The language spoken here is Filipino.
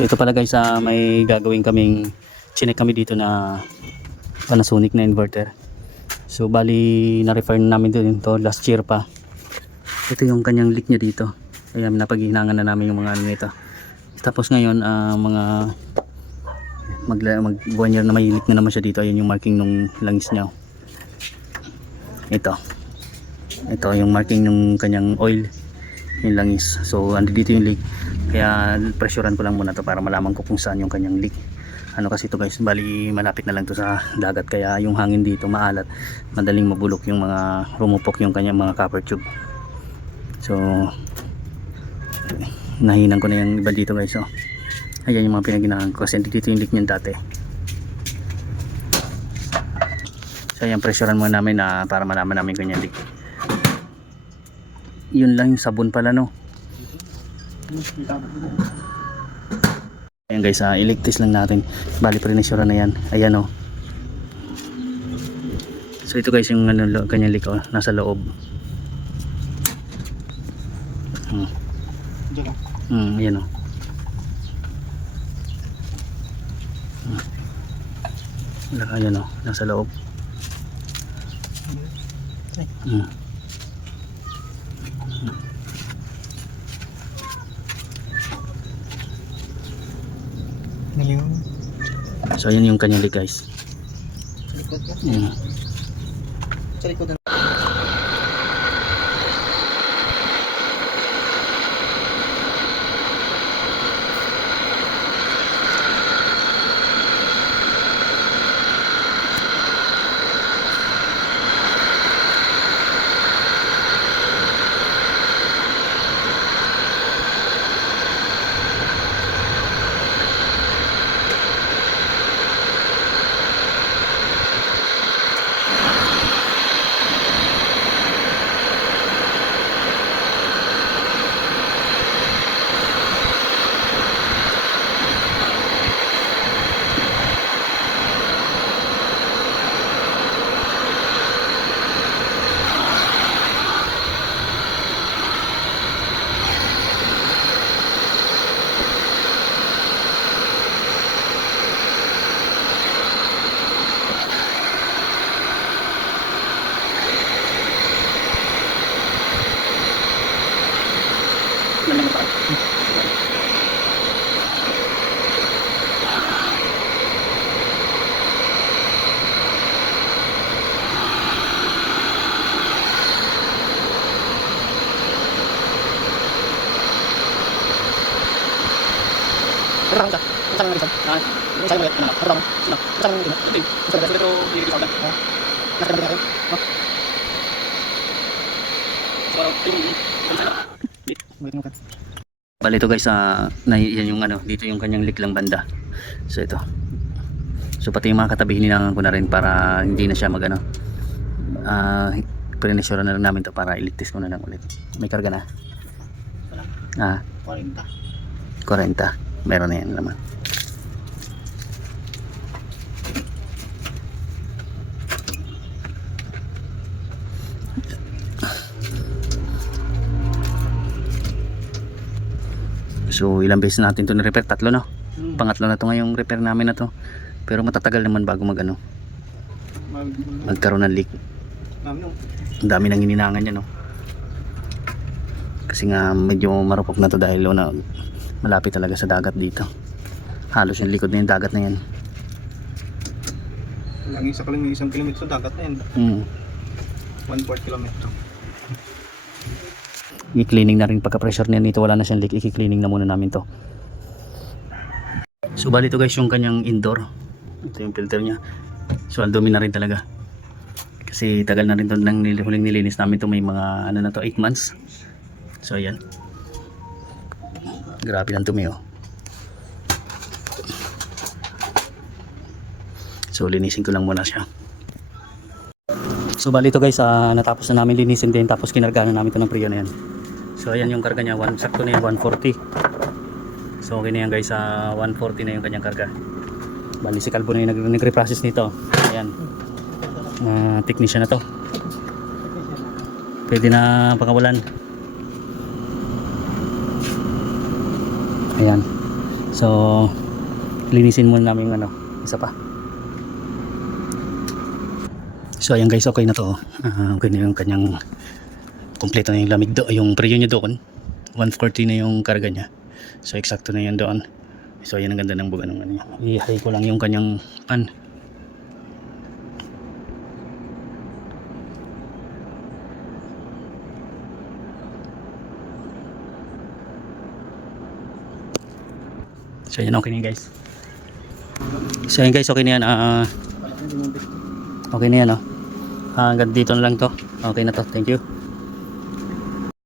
So ito pala guys, ah, may gagawin kaming chinek kami dito na Panasonic na inverter. So bali na-refer namin din to last year pa. Ito yung kanyang leak niya dito. Kaya napaghihinangan na namin yung mga ano nito. Tapos ngayon ah, mga mag, mag one year na may leak na naman siya dito. Ayan yung marking nung langis niya. Ito. Ito yung marking nung kanyang oil yung langis. So andi dito yung leak. Kaya pressurean ko lang muna to para malaman ko kung saan yung kanyang leak. Ano kasi ito guys, bali malapit na lang to sa dagat kaya yung hangin dito maalat. Madaling mabulok yung mga rumupok yung kanyang mga copper tube. So nahinan ko na yung iba dito guys. So, ayan yung mga pinaginahan ko kasi dito yung leak niyan dati. So ayan, pressurean muna namin na para malaman namin kung yung leak. Yun lang yung sabon pala no. Ayan guys, uh, iligtis lang natin. Bali prinisyura na yan. Ayan o. So ito guys yung ano, kanyang liko, nasa loob. Hmm. Hmm, ayan o. Hmm. Wala, Ayan o, nasa loob. Hmm. So ayan yung kanyang lik guys. sa likod ko. Sa likod na. Ano ka? Saan ang nag-isang? Ah, yung isa yung ulit. Ano ba? Ano ba? Sino? Saan ang nag-isang? Ito. Gusto na pero hindi ko sabi. Oh. Nasa natin natin. Oh. So, yung yung sana. Bali ito guys, ah, na, yan yung ano, dito yung kanyang lik lang banda. So ito. So pati yung mga katabi hininangan ko na rin para hindi na siya mag ano. Ah, uh, na lang namin to para iligtis ko na lang ulit. May karga na. Ah, 40. 40. Meron na yan naman. So ilang beses natin to na-repair? Tatlo no? Hmm. Pangatlo na to ngayong repair namin na to. Pero matatagal naman bago mag ano, Mag... magkaroon ng leak. Yung... Ang dami nang hininangan niya no. Kasi nga medyo marupok na to dahil na malapit talaga sa dagat dito. Halos yung likod na yung dagat na yan. Lang isa ka lang yung isang kilometro dagat na yan. Mm. 1 kilometro. I-cleaning na rin pagka-pressure niya nito wala na siyang leak. I-cleaning na muna namin to. So bali to guys yung kanyang indoor. Ito yung filter niya. So ang na rin talaga. Kasi tagal na rin to nang nil- huling nilinis namin to may mga ano na to 8 months. So ayan. Grabe lang dumi oh. So linisin ko lang muna siya. So bali to guys, ah, natapos na namin linisin din tapos kinarga na namin to ng Prio na yan. So ayan yung karga niya, one, sakto na yan, 140. So okay na yan guys, ah, 140 na yung kanyang karga. Bali si Calvo na yung nag- nagre-process nito. Ayan. Ah, technician na to. Pwede na pakawalan. Ayan. So, linisin muna namin ano, isa pa. So, ayan guys, okay na to. Ah, okay na yung kanyang kompleto na yung lamig do, yung preview niya doon. 140 na yung karga niya. So, eksakto na yan doon. So, ayan ang ganda ng buga ng ano. I-high ko lang yung kanyang pan. So, ayan okay na guys. So, ayan guys, okay na yan. Ah, okay na yan, oh. Ah, hanggang dito na lang to. Okay na to. Thank you.